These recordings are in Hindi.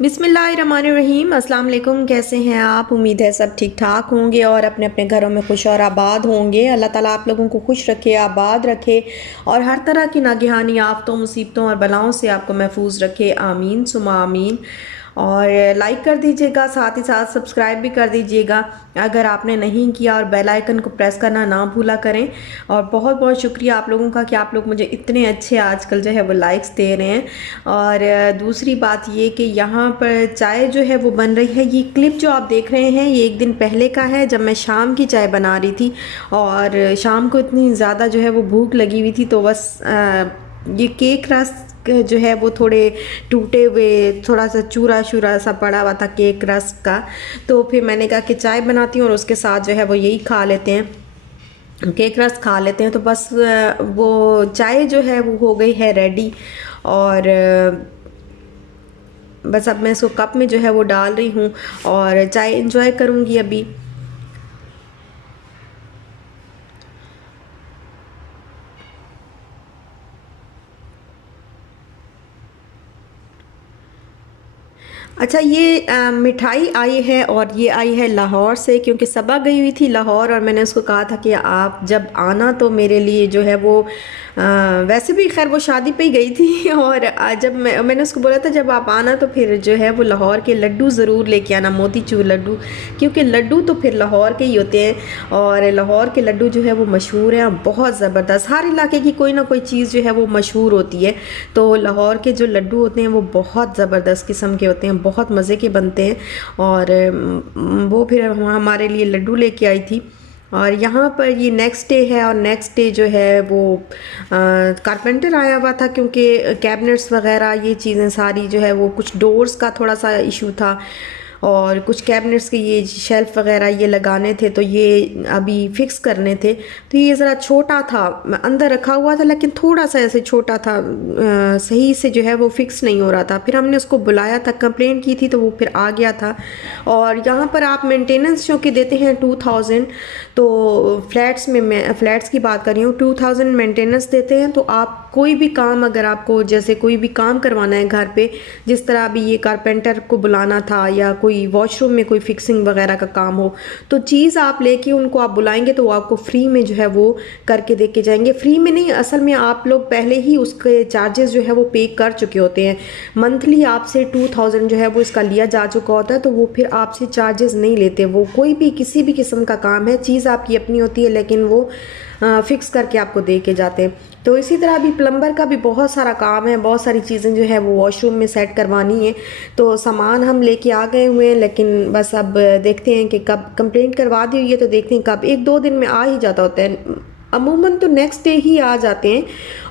बिस्मिल्लाहिर्रहमानिर्रहीम। अस्सलाम वालेकुम। कैसे हैं आप? उम्मीद है सब ठीक ठाक होंगे और अपने अपने घरों में खुश और आबाद होंगे। अल्लाह ताला आप लोगों को खुश रखे, आबाद रखे और हर तरह की नागहानी आफतों, मुसीबतों और बलाओं से आपको महफूज रखे। आमीन सुमा आमीन। और लाइक कर दीजिएगा, साथ ही साथ सब्सक्राइब भी कर दीजिएगा अगर आपने नहीं किया, और बेल आइकन को प्रेस करना ना भूला करें। और बहुत बहुत शुक्रिया आप लोगों का कि आप लोग मुझे इतने अच्छे आजकल जो है वो लाइक्स दे रहे हैं। और दूसरी बात ये कि यहाँ पर चाय जो है वो बन रही है। ये क्लिप जो आप देख रहे हैं ये एक दिन पहले का है, जब मैं शाम की चाय बना रही थी और शाम को इतनी ज़्यादा जो है वो भूख लगी हुई थी, तो बस ये केक रस्क जो है वो थोड़े टूटे हुए, थोड़ा सा चूरा शूरा सा पड़ा हुआ था केक रस्क का। तो फिर मैंने कहा कि चाय बनाती हूँ और उसके साथ जो है वो यही खा लेते हैं, केक रस खा लेते हैं। तो बस वो चाय जो है वो हो गई है रेडी। और बस अब मैं इसको कप में जो है वो डाल रही हूँ और चाय इंजॉय करूँगी अभी। अच्छा, ये मिठाई आई है और ये आई है लाहौर से, क्योंकि सबा गई हुई थी लाहौर और मैंने उसको कहा था कि आप जब आना तो मेरे लिए जो है वो वैसे भी खैर वो शादी पे ही गई थी और जब मैंने उसको बोला था जब आप आना तो फिर जो है वो लाहौर के लड्डू ज़रूर लेके आना, मोतीचूर लड्डू, क्योंकि लड्डू तो फिर लाहौर के ही होते हैं और लाहौर के लड्डू जो है वो मशहूर हैं, बहुत ज़बरदस्त। हर इलाके की कोई ना कोई चीज़ जो है वो मशहूर होती है, तो लाहौर के जो लड्डू होते हैं वो बहुत ज़बरदस्त किस्म के होते हैं, बहुत मज़े के बनते हैं। और वो फिर हमारे लिए लड्डू लेके आई थी। और यहाँ पर ये नेक्स्ट डे है और नेक्स्ट डे जो है वो कारपेंटर आया हुआ था, क्योंकि कैबिनेट्स वगैरह ये चीज़ें सारी जो है वो कुछ डोर्स का थोड़ा सा इशू था और कुछ कैबिनेट्स के ये शेल्फ वगैरह ये लगाने थे, तो ये अभी फिक्स करने थे। तो ये ज़रा छोटा था, अंदर रखा हुआ था लेकिन थोड़ा सा ऐसे छोटा था, सही से जो है वो फिक्स नहीं हो रहा था। फिर हमने उसको बुलाया था, कंप्लेंट की थी, तो वो फिर आ गया था। और यहाँ पर आप मेंटेनेंस जो कि देते हैं 2000, तो फ्लैट्स में, मैं फ्लैट्स की बात कर रही हूँ, 2000 मेंटेनेंस देते हैं। तो आप कोई भी काम, अगर आपको जैसे कोई भी काम करवाना है घर पे, जिस तरह अभी ये कारपेंटर को बुलाना था या कोई वॉशरूम में कोई फिक्सिंग वगैरह का काम हो, तो चीज़ आप लेके उनको आप बुलाएंगे तो वो आपको फ्री में जो है वो करके दे के जाएंगे। फ्री में नहीं, असल में आप लोग पहले ही उसके चार्जेस जो है वो पे कर चुके होते हैं। मंथली आपसे 2000 जो है वो इसका लिया जा चुका होता है, तो वो फिर आपसे चार्जेस नहीं लेते। वो कोई भी किसी भी किस्म का काम है, चीज़ आपकी अपनी होती है लेकिन वो फिक्स करके आपको दे के जाते हैं। तो इसी तरह अभी प्लम्बर का भी बहुत सारा काम है, बहुत सारी चीज़ें जो है वो वॉशरूम में सेट करवानी है। तो सामान हम लेके आ गए हुए हैं, लेकिन बस अब देखते हैं कि कब कंप्लेंट करवा दी हुई है, तो देखते हैं कब, एक दो दिन में आ ही जाता होता है। अमूमन तो नेक्स्ट डे ही आ जाते हैं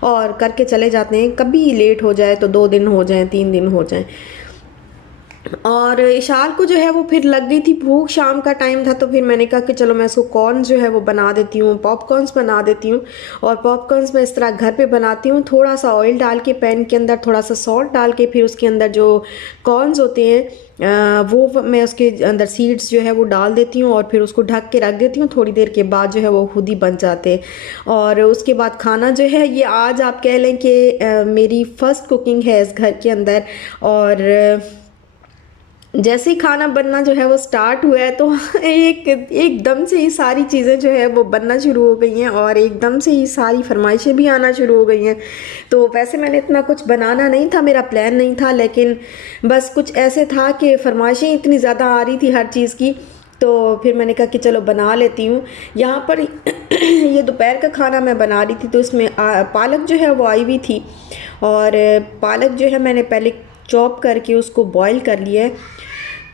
और करके चले जाते हैं। कभी लेट हो जाए तो 2 दिन हो जाए, 3 दिन हो जाए। और इशाल को जो है वो फिर लग गई थी भूख, शाम का टाइम था, तो फिर मैंने कहा कि चलो मैं इसको कॉर्न जो है वो बना देती हूँ, पॉपकॉर्न्स बना देती हूँ। और पॉपकॉर्न्स मैं इस तरह घर पे बनाती हूँ, थोड़ा सा ऑयल डाल के पैन के अंदर, थोड़ा सा सॉल्ट डाल के, फिर उसके अंदर जो कॉर्न्स होते हैं वो मैं उसके अंदर सीड्स जो है वो डाल देती हूँ और फिर उसको ढक के रख देती हूँ। थोड़ी देर के बाद जो है वो खुद ही बन जाते हैं। और उसके बाद खाना जो है ये आज आप कह लें कि मेरी फ़र्स्ट कुकिंग है इस घर के अंदर। और जैसे ही खाना बनना जो है वो स्टार्ट हुआ है, तो एकदम से ही सारी चीज़ें जो है वो बनना शुरू हो गई हैं और एकदम से ही सारी फरमाइशें भी आना शुरू हो गई हैं। तो वैसे मैंने इतना कुछ बनाना नहीं था, मेरा प्लान नहीं था, लेकिन बस कुछ ऐसे था कि फरमाइशें इतनी ज़्यादा आ रही थी हर चीज़ की, तो फिर मैंने कहा कि चलो बना लेती हूँ। यहाँ पर ये दोपहर का खाना मैं बना रही थी, तो इसमें पालक जो है वो आई हुई थी और पालक जो है मैंने पहले चॉप करके उसको बॉईल कर लिया है।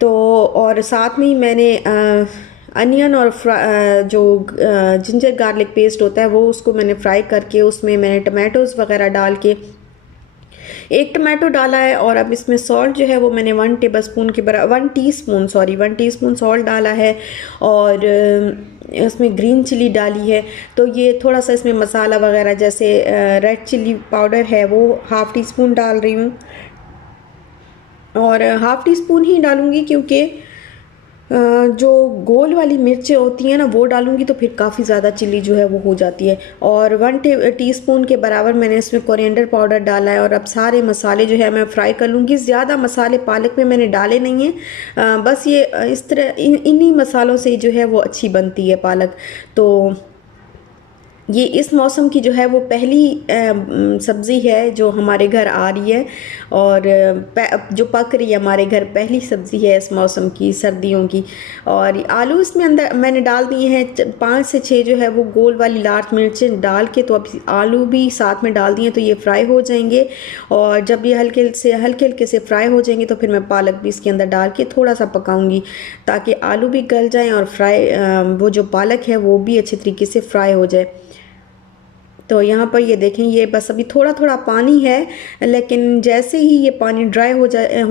तो और साथ में ही मैंने अनियन और जो जिंजर गार्लिक पेस्ट होता है वो, उसको मैंने फ्राई करके उसमें मैंने टमाटोज़ वगैरह डाल के, एक टमाटो डाला है। और अब इसमें सॉल्ट जो है वो मैंने 1 टेबलस्पून के बराबर, 1 टीस्पून सॉल्ट डाला है। और इसमें ग्रीन चिली डाली है। तो ये थोड़ा सा इसमें मसाला वगैरह, जैसे रेड चिली पाउडर है वो हाफ़ टी स्पून डाल रही हूँ, और हाफ़ टी स्पून ही डालूँगी क्योंकि जो गोल वाली मिर्चें होती हैं ना वो डालूंगी तो फिर काफ़ी ज़्यादा चिली जो है वो हो जाती है। और 1 टीस्पून के बराबर मैंने इसमें कोरिएंडर पाउडर डाला है। और अब सारे मसाले जो है मैं फ्राई कर लूँगी। ज़्यादा मसाले पालक में मैंने डाले नहीं हैं, बस ये इस तरह इन्हीं मसालों से जो है वो अच्छी बनती है पालक। तो ये इस मौसम की जो है वो पहली सब्ज़ी है जो हमारे घर आ रही है। और जो पक रही है हमारे घर, पहली सब्ज़ी है इस मौसम की, सर्दियों की। और आलू इसमें अंदर मैंने डाल दिए हैं 5 से 6 जो है वो गोल वाली लाल मिर्चें डाल के। तो अब आलू भी साथ में डाल दिए तो ये फ्राई हो जाएंगे। और जब ये हल्के हल्के से फ्राई हो जाएंगे तो फिर मैं पालक भी इसके अंदर डाल के थोड़ा सा पकाऊंगी, ताकि आलू भी गल जाएं और वो जो पालक है वो भी अच्छे तरीके से फ्राई हो जाए। तो यहाँ पर ये देखें, ये बस अभी थोड़ा थोड़ा पानी है, लेकिन जैसे ही ये पानी ड्राई हो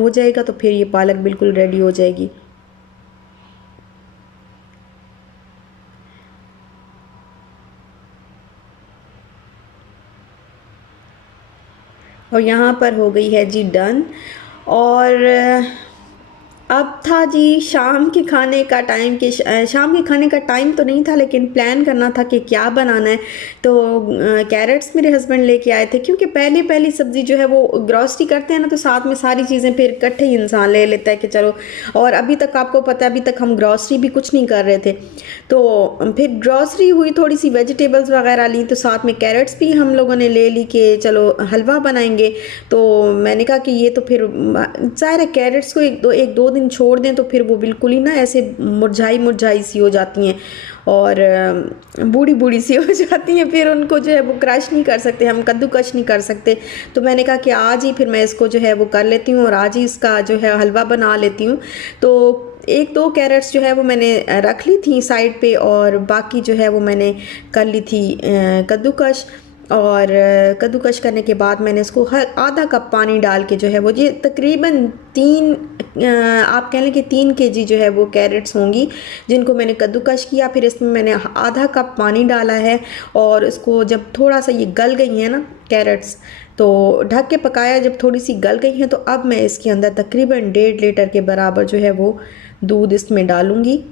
जाएगा तो फिर ये पालक बिल्कुल रेडी हो जाएगी। और यहाँ पर हो गई है जी डन। और अब था जी शाम के खाने का टाइम। शाम के खाने का टाइम तो नहीं था, लेकिन प्लान करना था कि क्या बनाना है। तो कैरेट्स मेरे हस्बैंड लेके आए थे, क्योंकि पहली सब्ज़ी जो है वो ग्रॉसरी करते हैं ना तो साथ में सारी चीज़ें फिर इकट्ठे ही इंसान ले लेता है कि चलो। और अभी तक आपको पता है अभी तक हम ग्रॉसरी भी कुछ नहीं कर रहे थे। तो फिर ग्रॉसरी हुई, थोड़ी सी वेजिटेबल्स वगैरह ली, तो साथ में कैरेट्स भी हम लोगों ने ले ली कि चलो हलवा बनाएंगे। तो मैंने कहा कि ये तो फिर ज़ाहिर है कैरेट्स को एक दो दिन छोड़ दें तो फिर वो बिल्कुल ही ना ऐसे मुरझाई सी हो जाती हैं और बूढ़ी बूढ़ी सी हो जाती हैं। फिर उनको जो है वो क्रश नहीं कर सकते, हम कद्दूकश नहीं कर सकते। तो मैंने कहा कि आज ही फिर मैं इसको जो है वो कर लेती हूँ और आज ही इसका जो है हलवा बना लेती हूँ। तो 1-2 कैरेट्स जो है वो मैंने रख ली थी साइड पे, और बाकी जो है वो मैंने कर ली थी कद्दूकश। और कद्दूकश करने के बाद मैंने इसको आधा कप पानी डाल के जो है वो, ये तकरीबन आप कह लें कि 3 kg जो है वो कैरेट्स होंगी जिनको मैंने कद्दूकश किया। फिर इसमें मैंने आधा कप पानी डाला है और इसको जब थोड़ा सा ये गल गई है ना कैरेट्स, तो ढक के पकाया। जब थोड़ी सी गल गई हैं तो अब मैं इसके अंदर तकरीबन 1.5 लीटर के बराबर जो है वो दूध इसमें डालूँगी।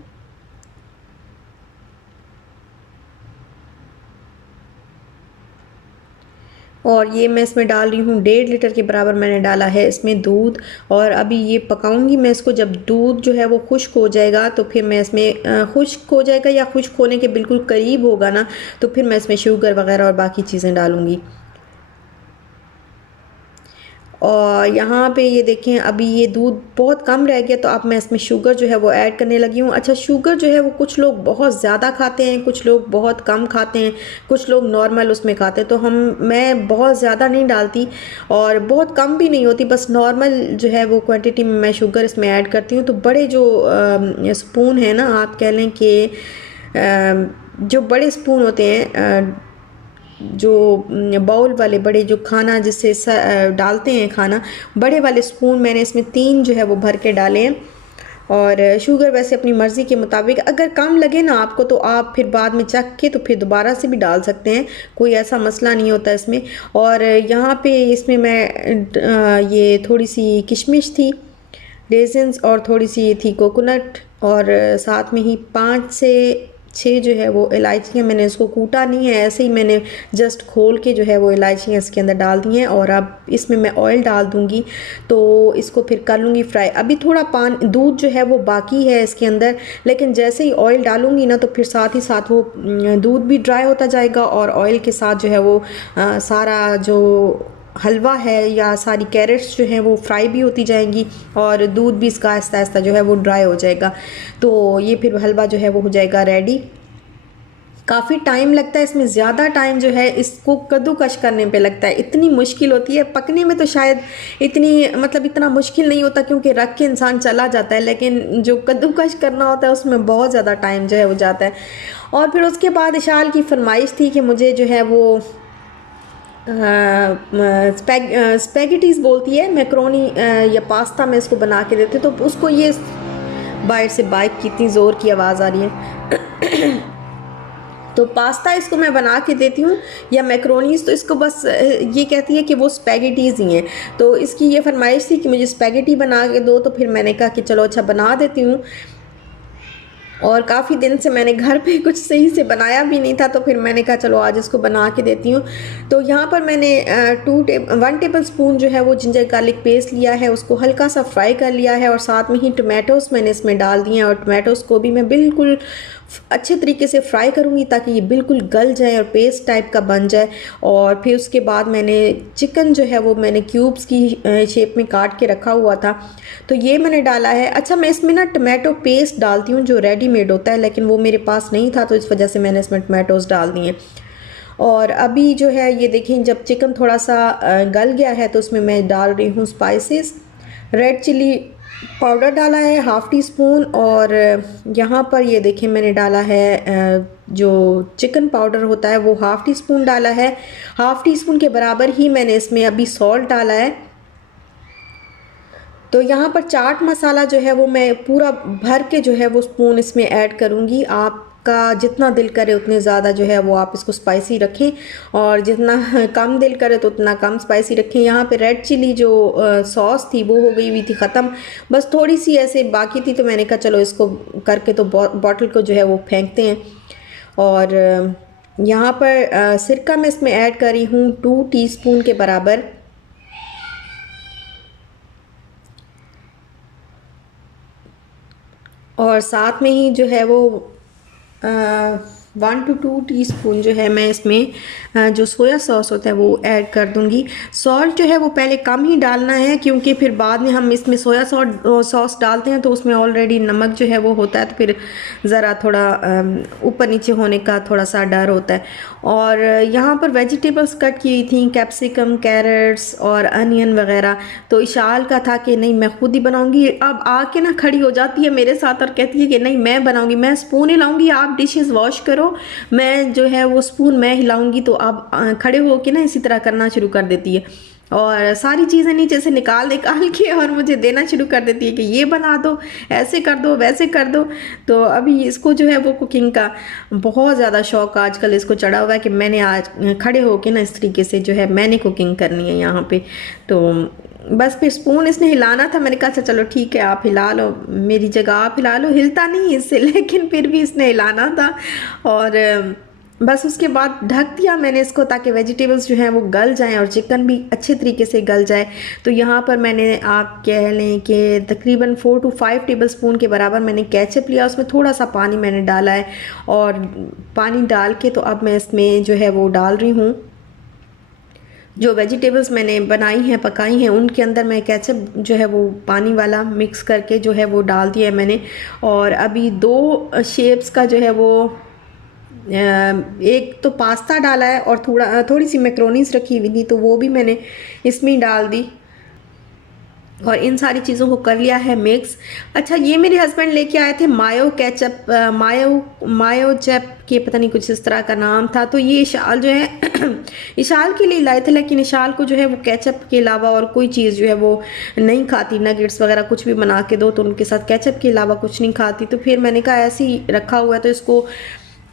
और ये मैं इसमें डाल रही हूँ 1.5 लीटर के बराबर मैंने डाला है इसमें दूध। और अभी ये पकाऊंगी मैं इसको। जब दूध जो है वो खुश्क हो जाएगा तो फिर मैं इसमें खुश्क हो जाएगा या खुश्क होने के बिल्कुल करीब होगा ना, तो फिर मैं इसमें शुगर वगैरह और बाकी चीज़ें डालूँगी। और यहाँ पे ये देखें अभी ये दूध बहुत कम रह गया, तो अब मैं इसमें शुगर जो है वो ऐड करने लगी हूँ। अच्छा, शुगर जो है वो कुछ लोग बहुत ज़्यादा खाते हैं, कुछ लोग बहुत कम खाते हैं, कुछ लोग नॉर्मल उसमें खाते हैं। तो मैं बहुत ज़्यादा नहीं डालती और बहुत कम भी नहीं होती, बस नॉर्मल जो है वो क्वांटिटी में मैं शुगर इसमें ऐड करती हूँ। तो बड़े जो स्पून है ना, आप कह लें कि जो बड़े स्पून होते हैं, जो बाउल वाले बड़े, जो खाना जिससे डालते हैं खाना, बड़े वाले स्पून मैंने इसमें 3 जो है वो भर के डाले हैं। और शुगर वैसे अपनी मर्ज़ी के मुताबिक, अगर कम लगे ना आपको तो आप फिर बाद में चख के तो फिर दोबारा से भी डाल सकते हैं, कोई ऐसा मसला नहीं होता इसमें। और यहाँ पे इसमें मैं ये थोड़ी सी किशमिश थी, रेजिन्स, और थोड़ी सी थी कोकोनट, और साथ में ही 5 से 6 जो है वो इलायचियाँ, मैंने इसको कूटा नहीं है, ऐसे ही मैंने जस्ट खोल के जो है वो इलायचियाँ इसके अंदर डाल दी हैं। और अब इसमें मैं ऑयल डाल दूँगी, तो इसको फिर कर लूँगी फ्राई। अभी थोड़ा दूध जो है वो बाकी है इसके अंदर, लेकिन जैसे ही ऑयल डालूँगी ना तो फिर साथ ही साथ वो दूध भी ड्राई होता जाएगा और ऑयल के साथ जो है वो सारा जो हलवा है या सारी कैरेट्स जो हैं वो फ्राई भी होती जाएंगी और दूध भी इसका आहिस्ता आहिस्ता जो है वो ड्राई हो जाएगा। तो ये फिर हलवा जो है वो हो जाएगा रेडी। काफ़ी टाइम लगता है इसमें, ज़्यादा टाइम जो है इसको कद्दूकश करने पे लगता है, इतनी मुश्किल होती है। पकने में तो शायद इतना मुश्किल नहीं होता क्योंकि रख के इंसान चला जाता है, लेकिन जो कद्दूकश करना होता है उसमें बहुत ज़्यादा टाइम जो है वो जाता है। और फिर उसके बाद इशाल की फरमाइश थी कि मुझे जो है वो स्पेगेटीज़ बोलती है, मैक्रोनी या पास्ता मैं इसको बना के देती, तो उसको ये बाहर से बाइक की इतनी ज़ोर की आवाज़ आ रही है तो पास्ता इसको मैं बना के देती हूँ या मैक्रोनीज़, तो इसको बस ये कहती है कि वो स्पेगेटीज़ ही हैं। तो इसकी ये फरमाइश थी कि मुझे स्पेगेटी बना के दो, तो फिर मैंने कहा कि चलो अच्छा बना देती हूँ। और काफ़ी दिन से मैंने घर पे कुछ सही से बनाया भी नहीं था, तो फिर मैंने कहा चलो आज इसको बना के देती हूँ। तो यहाँ पर मैंने 1 टेबल स्पून जो है वो जिंजर गार्लिक पेस्ट लिया है, उसको हल्का सा फ्राई कर लिया है और साथ में ही टमाटोस मैंने इसमें डाल दिए हैं और टमाटोस को भी मैं बिल्कुल अच्छे तरीके से फ्राई करूँगी ताकि ये बिल्कुल गल जाए और पेस्ट टाइप का बन जाए। और फिर उसके बाद मैंने चिकन जो है वो मैंने क्यूब्स की शेप में काट के रखा हुआ था, तो ये मैंने डाला है। अच्छा, मैं इसमें ना टमाटो पेस्ट डालती हूँ जो रेडीमेड होता है, लेकिन वो मेरे पास नहीं था तो इस वजह से मैंने इसमें टमाटोज़ डाल दिए। और अभी जो है ये देखें, जब चिकन थोड़ा सा गल गया है तो उसमें मैं डाल रही हूँ स्पाइसेस। रेड चिली पाउडर डाला है 1/2 टीस्पून, और यहाँ पर ये देखें मैंने डाला है जो चिकन पाउडर होता है वो 1/2 टीस्पून डाला है। 1/2 टीस्पून के बराबर ही मैंने इसमें अभी सॉल्ट डाला है। तो यहाँ पर चाट मसाला जो है वो मैं पूरा भर के जो है वो स्पून इसमें ऐड करूँगी। आपका जितना दिल करे उतने ज़्यादा जो है वो आप इसको स्पाइसी रखें, और जितना कम दिल करे तो उतना कम स्पाइसी रखें। यहाँ पे रेड चिली जो सॉस थी वो हो गई हुई थी ख़त्म, बस थोड़ी सी ऐसे बाकी थी, तो मैंने कहा चलो इसको करके तो बॉटल को जो है वो फेंकते हैं। और यहाँ पर सिरका मैं इसमें ऐड करी हूँ 2 टीस्पून के बराबर। और साथ में ही जो है वो 1 to 2 टीस्पून जो है मैं इसमें जो सोया सॉस होता है वो ऐड कर दूंगी। सॉल्ट जो है वो पहले कम ही डालना है, क्योंकि फिर बाद में हम इसमें सोया सॉस डालते हैं तो उसमें ऑलरेडी नमक जो है वो होता है, तो फिर ज़रा थोड़ा ऊपर नीचे होने का थोड़ा सा डर होता है। और यहाँ पर वेजिटेबल्स कट की थी, कैप्सिकम, कैरेट्स और अनियन वगैरह। तो इशाल का था कि नहीं मैं खुद ही बनाऊंगी। अब आके ना खड़ी हो जाती है मेरे साथ और कहती है कि नहीं मैं बनाऊंगी, मैं स्पून हिलाऊंगी, आप डिशेस वॉश करो, मैं जो है वो स्पून मैं हिलाऊंगी। तो अब खड़े होके ना इसी तरह करना शुरू कर देती है और सारी चीज़ें नीचे से निकाल के और मुझे देना शुरू कर देती है कि ये बना दो, ऐसे कर दो, वैसे कर दो। तो अभी इसको जो है वो कुकिंग का बहुत ज़्यादा शौक आजकल इसको चढ़ा हुआ है कि मैंने आज खड़े होके ना इस तरीके से जो है मैंने कुकिंग करनी है यहाँ पे। तो बस फिर स्पून इसने हिलाना था, मैंने कहा अच्छा चलो ठीक है आप हिला लो, मेरी जगह आप हिला लो। हिलता नहीं इससे, लेकिन फिर भी इसने हिलाना था। और बस उसके बाद ढक दिया मैंने इसको ताकि वेजिटेबल्स जो हैं वो गल जाएं और चिकन भी अच्छे तरीके से गल जाए। तो यहाँ पर मैंने, आप कह लें कि तकरीबन 4 to 5 टेबल स्पून के बराबर मैंने केचप लिया, उसमें थोड़ा सा पानी मैंने डाला है। और पानी डाल के तो अब मैं इसमें जो है वो डाल रही हूँ जो वेजिटेबल्स मैंने बनाई हैं, पकाई हैं, उनके अंदर मैं केचप जो है वो पानी वाला मिक्स करके जो है वो डाल दिया है मैंने। और अभी 2 शेप्स का जो है वो एक तो पास्ता डाला है और थोड़ी सी मैक्रोनीस रखी हुई थी तो वो भी मैंने इसमें डाल दी और इन सारी चीज़ों को कर लिया है मिक्स। अच्छा, ये मेरे हस्बैंड लेके आए थे मायो केचप, मायो चैप के पता नहीं कुछ इस तरह का नाम था। तो ये इशाल जो है इशाल के लिए लाए थे, लेकिन इशाल को जो है वो केचप के अलावा और कोई चीज़ जो है वो नहीं खाती। नगेट्स वगैरह कुछ भी बना के दो तो उनके साथ केचप के अलावा कुछ नहीं खाती। तो फिर मैंने कहा ऐसे ही रखा हुआ है तो इसको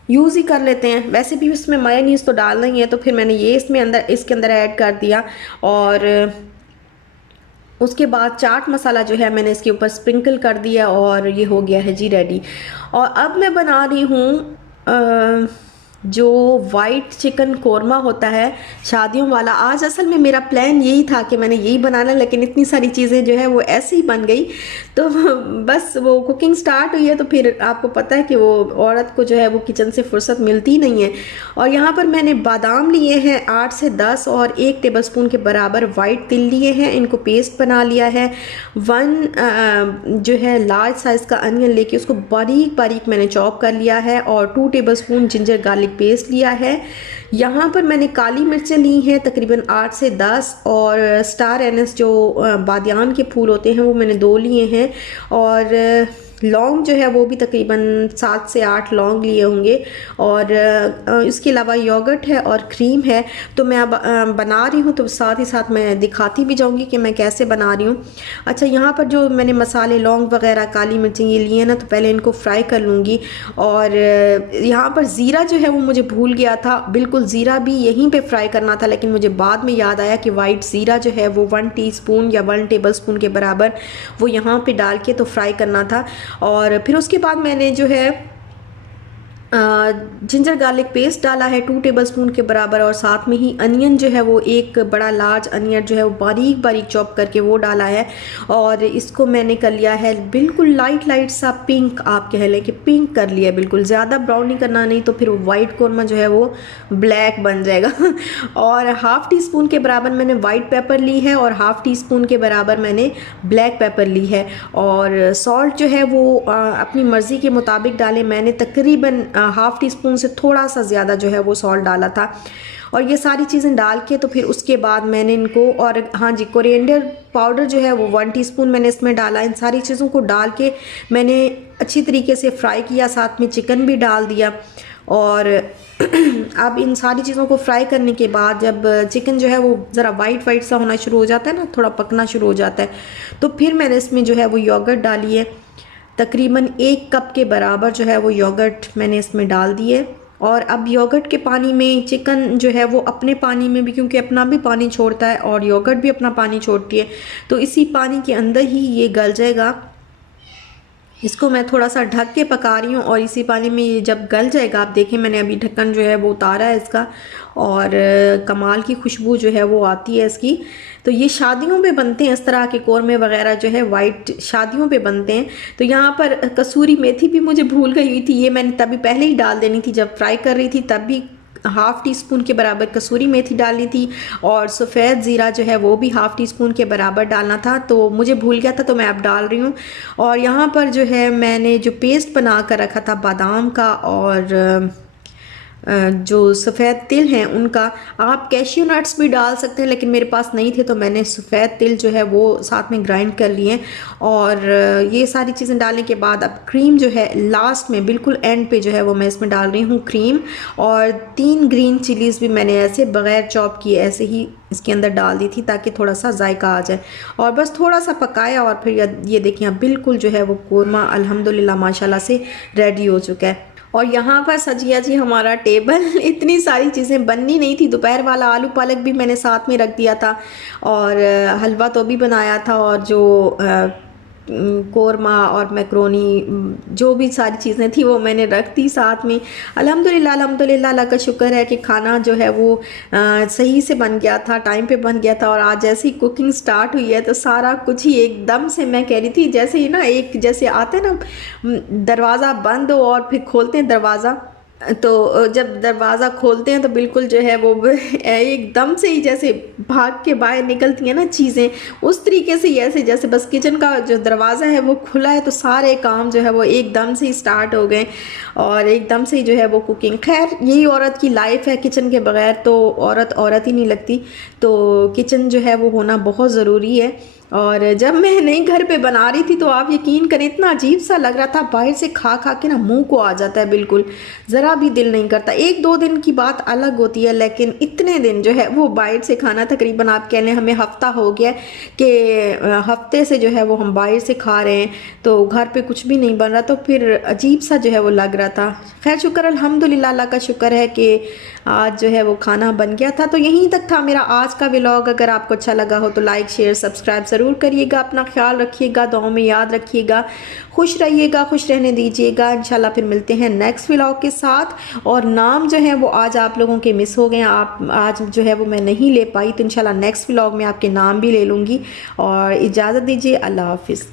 यूज़ ही कर लेते हैं। वैसे भी इसमें मायोनीज़ तो डालना ही है, तो फिर मैंने ये इसके अंदर ऐड कर दिया। और उसके बाद चाट मसाला जो है मैंने इसके ऊपर स्प्रिंकल कर दिया और ये हो गया है जी रेडी। और अब मैं बना रही हूँ जो वाइट चिकन कोरमा होता है शादियों वाला। आज असल में मेरा प्लान यही था कि मैंने यही बनाना, लेकिन इतनी सारी चीज़ें जो है वो ऐसे ही बन गई। तो बस वो कुकिंग स्टार्ट हुई है तो फिर आपको पता है कि वो औरत को जो है वो किचन से फुर्सत मिलती नहीं है। और यहाँ पर मैंने बादाम लिए हैं 8 से 10 और 1 टेबलस्पून के बराबर वाइट तिल लिए हैं, इनको पेस्ट बना लिया है। 1 जो है लार्ज साइज़ का अनियन लेके उसको बारीक बारीक मैंने चॉप कर लिया है और 2 टेबलस्पून जिंजर गार्लिक पेस्ट लिया है। यहाँ पर मैंने काली मिर्चें ली हैं तकरीबन 8 से 10 और स्टार एनिस जो बादियान के फूल होते हैं वो मैंने 2 लिए हैं। और लौंग जो है वो भी तकरीबन 7 से 8 लौंग लिए होंगे। और इसके अलावा योगर्ट है और क्रीम है। तो मैं अब बना रही हूँ तो साथ ही साथ मैं दिखाती भी जाऊँगी कि मैं कैसे बना रही हूँ। अच्छा, यहाँ पर जो मैंने मसाले लौंग वगैरह काली मिर्चें ये लिए हैं ना, तो पहले इनको फ्राई कर लूँगी। और यहाँ पर ज़ीरा जो है वो मुझे भूल गया था, बिल्कुल ज़ीरा भी यहीं पर फ्राई करना था, लेकिन मुझे बाद में याद आया कि वाइट ज़ीरा जो है वो 1 टीस्पून या 1 टेबल स्पून के बराबर वो यहाँ पर डाल के तो फ्राई करना था। और फिर उसके बाद मैंने जो है जिंजर गार्लिक पेस्ट डाला है 2 टेबलस्पून के बराबर, और साथ में ही अनियन जो है वो एक बड़ा लार्ज अनियन जो है वो बारीक बारीक चॉप करके वो डाला है। और इसको मैंने कर लिया है बिल्कुल लाइट लाइट सा पिंक, आप कह लें कि पिंक कर लिया, बिल्कुल ज़्यादा ब्राउन नहीं करना, नहीं तो फिर वाइट कौरमा जो है वो ब्लैक बन जाएगा। और हाफ़ टी स्पून के बराबर मैंने वाइट पेपर ली है और हाफ़ टी स्पून के बराबर मैंने ब्लैक पेपर ली है। और सॉल्ट जो है वो अपनी मर्ज़ी के मुताबिक डालें, मैंने तकरीबन हाफ़ टी स्पून से थोड़ा सा ज़्यादा जो है वो सॉल्ट डाला था। और ये सारी चीज़ें डाल के तो फिर उसके बाद मैंने इनको, और हाँ जी, कोरिएंडर पाउडर जो है वो 1 टीस्पून मैंने इसमें डाला। इन सारी चीज़ों को डाल के मैंने अच्छी तरीके से फ्राई किया, साथ में चिकन भी डाल दिया। और अब इन सारी चीज़ों को फ्राई करने के बाद जब चिकन जो है वो ज़रा वाइट वाइट सा होना शुरू हो जाता है ना, थोड़ा पकना शुरू हो जाता है, तो फिर मैंने इसमें जो है वो योगर्ट डाली है। तकरीबन 1 कप के बराबर जो है वो योगर्ट मैंने इसमें डाल दिए। और अब योगर्ट के पानी में चिकन जो है वो अपने पानी में भी, क्योंकि अपना भी पानी छोड़ता है और योगर्ट भी अपना पानी छोड़ती है, तो इसी पानी के अंदर ही ये गल जाएगा। इसको मैं थोड़ा सा ढक के पका रही हूँ और इसी पानी में ये जब गल जाएगा, आप देखें मैंने अभी ढक्कन जो है वो उतारा है इसका, और कमाल की खुशबू जो है वो आती है इसकी। तो ये शादियों पे बनते हैं इस तरह के कोरमे वगैरह जो है, वाइट शादियों पे बनते हैं। तो यहाँ पर कसूरी मेथी भी मुझे भूल गई हुई थी, ये मैंने तभी पहले ही डाल देनी थी जब फ्राई कर रही थी, तब भी हाफ़ टी स्पून के बराबर कसूरी मेथी डालनी थी। और सफ़ेद ज़ीरा जो है वो भी हाफ़ टी स्पून के बराबर डालना था, तो मुझे भूल गया था, तो मैं अब डाल रही हूँ। और यहाँ पर जो है मैंने जो पेस्ट बना कर रखा था बादाम का और जो सफ़ेद तिल हैं उनका, आप कैश्यू नट्स भी डाल सकते हैं, लेकिन मेरे पास नहीं थे तो मैंने सफ़ेद तिल जो है वो साथ में ग्राइंड कर लिए। और ये सारी चीज़ें डालने के बाद अब क्रीम जो है लास्ट में बिल्कुल एंड पे जो है वो मैं इसमें डाल रही हूँ क्रीम। और 3 ग्रीन चिलीज़ भी मैंने ऐसे बग़ैर चॉप किए ऐसे ही इसके अंदर डाल दी थी ताकि थोड़ा सा जायका आ जाए। और बस थोड़ा सा पकाया और फिर ये देखिए बिल्कुल जो है वो कोरमा अल्हम्दुलिल्लाह माशाल्लाह से रेडी हो चुका है। और यहाँ पर सजिया जी हमारा टेबल, इतनी सारी चीज़ें बननी नहीं थी, दोपहर वाला आलू पालक भी मैंने साथ में रख दिया था और हलवा तो भी बनाया था, और जो कोरमा और मैक्रोनी जो भी सारी चीज़ें थी वो मैंने रख दी साथ में। अल्हम्दुलिल्लाह अल्हम्दुलिल्लाह, अल्लाह का शुक्र है कि खाना जो है वो सही से बन गया था, टाइम पे बन गया था। और आज जैसे ही कुकिंग स्टार्ट हुई है तो सारा कुछ ही एकदम से, मैं कह रही थी जैसे ही ना, एक जैसे आते हैं ना दरवाज़ा बंद हो और फिर खोलते हैं दरवाज़ा, तो जब दरवाज़ा खोलते हैं तो बिल्कुल जो है वो एकदम से ही जैसे भाग के बाहर निकलती हैं ना चीज़ें, उस तरीके से ऐसे जैसे बस किचन का जो दरवाज़ा है वो खुला है तो सारे काम जो है वो एकदम से ही स्टार्ट हो गए और एकदम से ही जो है वो कुकिंग। खैर यही औरत की लाइफ है, किचन के बगैर तो औरत औरत ही नहीं लगती, तो किचन जो है वो होना बहुत ज़रूरी है। और जब मैं नई घर पे बना रही थी तो आप यकीन करें इतना अजीब सा लग रहा था, बाहर से खा खा के ना मुंह को आ जाता है, बिल्कुल ज़रा भी दिल नहीं करता। 1-2 दिन की बात अलग होती है, लेकिन इतने दिन जो है वो बाहर से खाना, तकरीबन आप कह लें हमें हफ़्ता हो गया कि हफ्ते से जो है वो हम बाहर से खा रहे हैं, तो घर पे कुछ भी नहीं बन रहा, तो फिर अजीब सा जो है वो लग रहा था। खैर शुक्र अल्हम्दुलिल्लाह, अल्लाह का शुक्र है कि आज जो है वो खाना बन गया था। तो यहीं तक था मेरा आज का व्लॉग। अगर आपको अच्छा लगा हो तो लाइक शेयर सब्सक्राइब ज़रूर करिएगा, अपना ख्याल रखिएगा, दुआओं में याद रखिएगा, खुश रहिएगा, खुश रहने दीजिएगा। इंशाल्लाह फिर मिलते हैं नेक्स्ट व्लॉग के साथ। और नाम जो है वो आज आप लोगों के मिस हो गए, आप आज जो है वो मैं नहीं ले पाई, तो इंशाल्लाह नेक्स्ट व्लॉग में आपके नाम भी ले लूँगी। और इजाज़त दीजिए, अल्लाह हाफिज़।